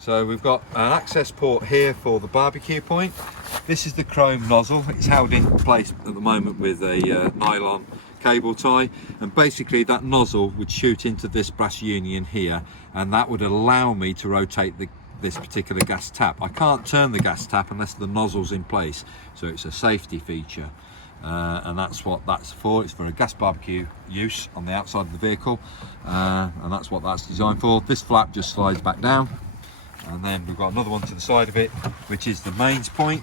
So we've got an access port here for the barbecue point. This is the chrome nozzle. It's held in place at the moment with a nylon cable tie, and basically that nozzle would shoot into this brass union here, and that would allow me to rotate this particular gas tap. I can't turn the gas tap unless the nozzle's in place, so it's a safety feature. And that's what that's for. It's for a gas barbecue use on the outside of the vehicle, and that's what that's designed for. This flap just slides back down, and then we've got another one to the side of it, which is the mains point,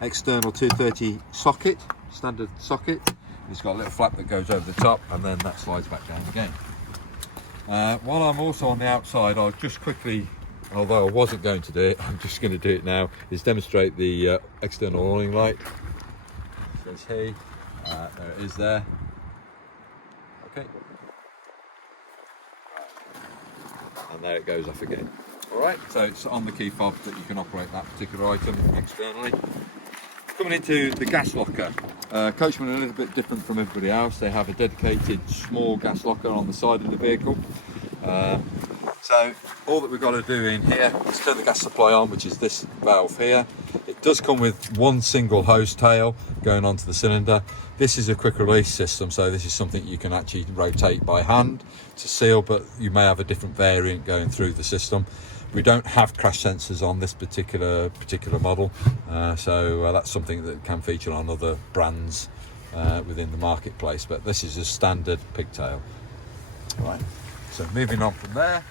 external 230 socket, standard socket. It's got a little flap that goes over the top, and then that slides back down again. While I'm also on the outside, I'll just quickly, although I wasn't going to do it, I'm just going to do it now, is demonstrate the external awning light. It says here, there it is there. Okay. And there it goes off again. Alright, so it's on the key fob that you can operate that particular item externally. Coming into the gas locker, Coachman are a little bit different from everybody else. They have a dedicated small gas locker on the side of the vehicle. So all that we've got to do in here is turn the gas supply on, which is this valve here. It does come with one single hose tail going onto the cylinder. This is a quick release system, so this is something you can actually rotate by hand to seal, but you may have a different variant going through the system. We don't have crash sensors on this particular model, so that's something that can feature on other brands within the marketplace, but this is a standard pigtail. Right, so moving on from there.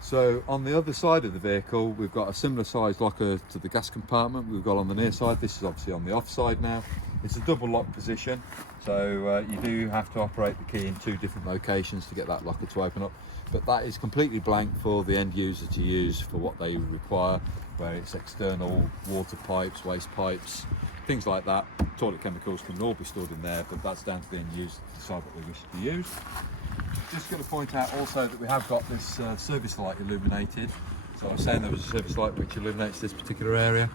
So on the other side of the vehicle, we've got a similar size locker to the gas compartment we've got on the near side. This is obviously on the off side now. It's a double lock position, so you do have to operate the key in two different locations to get that locker to open up. But that is completely blank for the end user to use for what they require, where it's external water pipes, waste pipes, things like that. Toilet chemicals can all be stored in there, but that's down to the end user to decide what they wish to use. Just going to point out also that we have got this service light illuminated. So I was saying there was a service light which illuminates this particular area.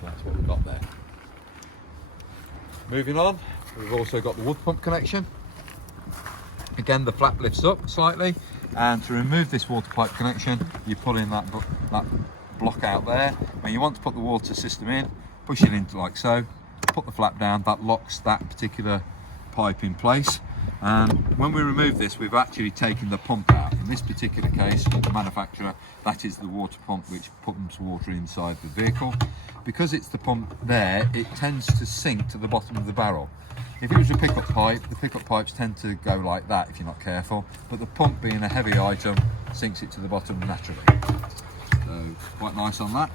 So that's what we've got there. Moving on, we've also got the water pump connection. Again, the flap lifts up slightly, and to remove this water pipe connection, you pull in that block out there. When you want to put the water system in, push it into like so, put the flap down, that locks that particular pipe in place. And when we remove this, we've actually taken the pump out. In this particular case, for the manufacturer, that is the water pump which pumps water inside the vehicle. Because it's the pump there, it tends to sink to the bottom of the barrel. If it was a pickup pipe, the pickup pipes tend to go like that if you're not careful, but the pump being a heavy item sinks it to the bottom naturally. So quite nice on that.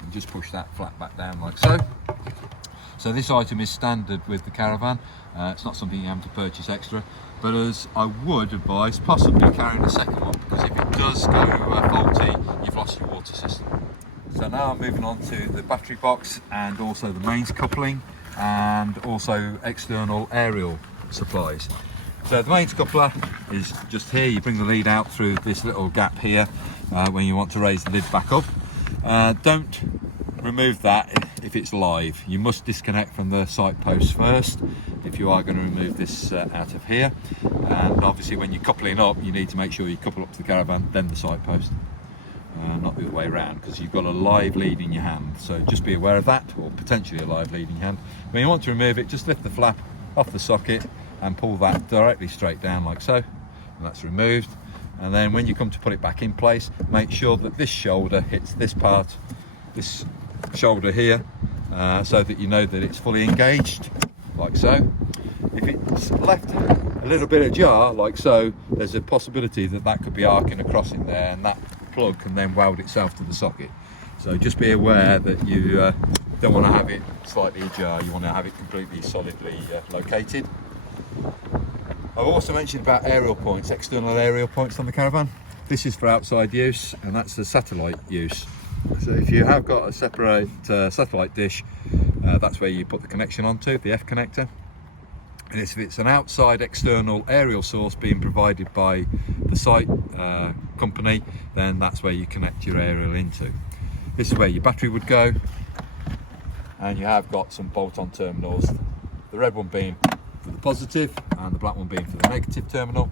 And just push that flap back down like so. So this item is standard with the Caravan. It's not something you have to purchase extra, but as I would advise possibly carrying a second one, because if it does go faulty, you've lost your water system. So now I'm moving on to the battery box and also the mains coupling and also external aerial supplies. So the mains coupler is just here. You bring the lead out through this little gap here when you want to raise the lid back up. Don't remove that if it's live. You must disconnect from the sight post first if you are going to remove this out of here. And obviously when you're coupling up, you need to make sure you couple up to the Caravan, then the sight post. Not the other way around, because you've got a live lead in your hand, so just be aware of that, or potentially a live lead in your hand. When you want to remove it, just lift the flap off the socket and pull that directly straight down like so, and that's removed. And then when you come to put it back in place, make sure that this shoulder hits this part, this shoulder here, so that you know that it's fully engaged like so. If it's left a little bit ajar like so, there's a possibility that that could be arcing across in there, and that plug can then weld itself to the socket. So just be aware that you don't want to have it slightly ajar, you want to have it completely solidly located. I've also mentioned about aerial points, external aerial points on the Caravan. This is for outside use, and that's the satellite use. So if you have got a separate satellite dish, that's where you put the connection onto, the F connector. And if it's an outside external aerial source being provided by the site company, then that's where you connect your aerial into. This is where your battery would go, and you have got some bolt-on terminals, the red one being for the positive and the black one being for the negative terminal.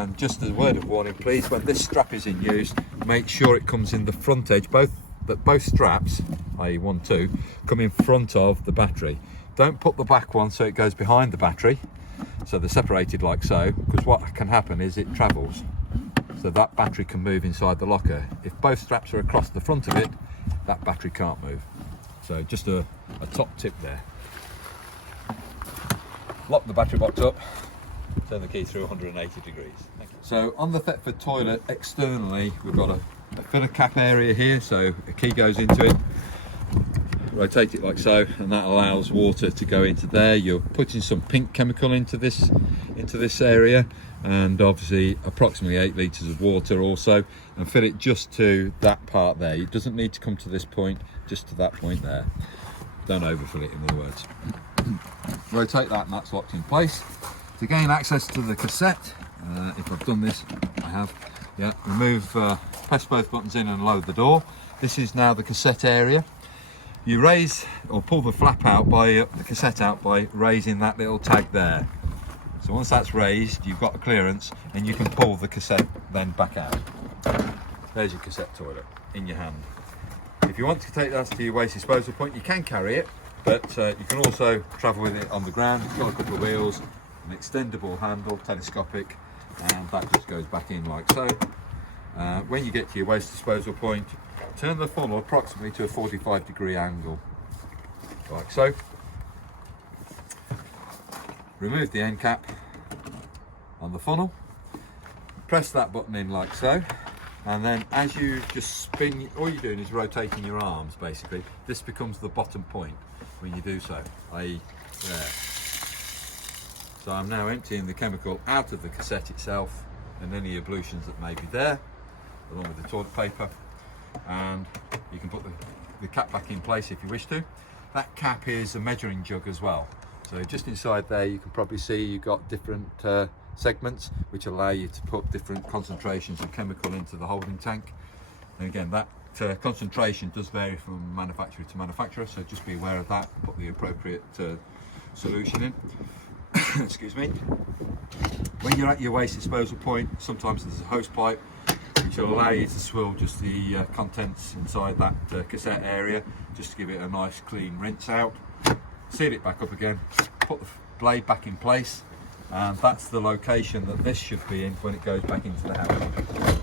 And just as a word of warning, please, when this strap is in use, make sure it comes in the front edge, both straps, i.e. 1, 2, come in front of the battery. Don't put the back one so it goes behind the battery, so they're separated like so, because what can happen is it travels. So that battery can move inside the locker. If both straps are across the front of it, that battery can't move. So just a top tip there. Lock the battery box up, turn the key through 180 degrees. Thank you. So on the Thetford toilet, externally, we've got a filler cap area here, so a key goes into it. Rotate it like so, and that allows water to go into there. You're putting some pink chemical into this area, and obviously approximately 8 litres of water also, and fill it just to that part there. It doesn't need to come to this point, just to that point there. Don't overfill it, in other words. Rotate that, and that's locked in place. To gain access to the cassette, if I've done this, I have, yeah, press both buttons in and load the door. This is now the cassette area. You raise or pull the flap out the cassette out by raising that little tag there. So once that's raised, you've got the clearance, and you can pull the cassette then back out. There's your cassette toilet in your hand. If you want to take that to your waste disposal point, you can carry it, but you can also travel with it on the ground. It's got a couple of wheels, an extendable handle, telescopic, and that just goes back in like so. When you get to your waste disposal point, turn the funnel approximately to a 45-degree angle, like so. Remove the end cap on the funnel, press that button in like so, and then as you just spin, all you're doing is rotating your arms basically. This becomes the bottom point when you do so, i.e. there. So I'm now emptying the chemical out of the cassette itself and any ablutions that may be there, along with the toilet paper, and you can put the cap back in place if you wish to. That cap is a measuring jug as well. So just inside there you can probably see you've got different segments which allow you to put different concentrations of chemical into the holding tank. And again, that concentration does vary from manufacturer to manufacturer, so just be aware of that, put the appropriate solution in. Excuse me. When you're at your waste disposal point, sometimes there's a hose pipe which will allow you to swill just the contents inside that cassette area, just to give it a nice clean rinse out. Seal it back up again, put the blade back in place, and that's the location that this should be in when it goes back into the handle.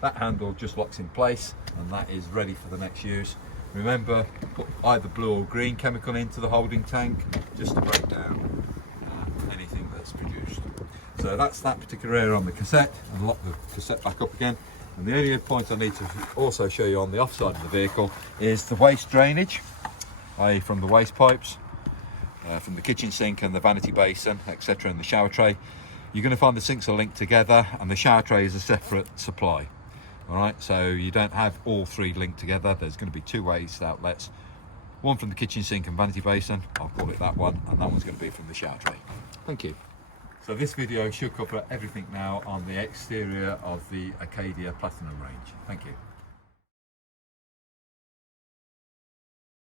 That handle just locks in place, and that is ready for the next use. Remember, put either blue or green chemical into the holding tank just to break down anything that's produced. So that's that particular area on the cassette, and lock the cassette back up again. And the only point I need to also show you on the offside of the vehicle is the waste drainage, i.e. from the waste pipes, from the kitchen sink and the vanity basin, etc., and the shower tray. You're going to find the sinks are linked together, and the shower tray is a separate supply. All right, so you don't have all three linked together. There's going to be 2 waste outlets, one from the kitchen sink and vanity basin, I'll call it that one, and that one's going to be from the shower tray. Thank you. So this video should cover everything now on the exterior of the Acadia Platinum range. Thank you.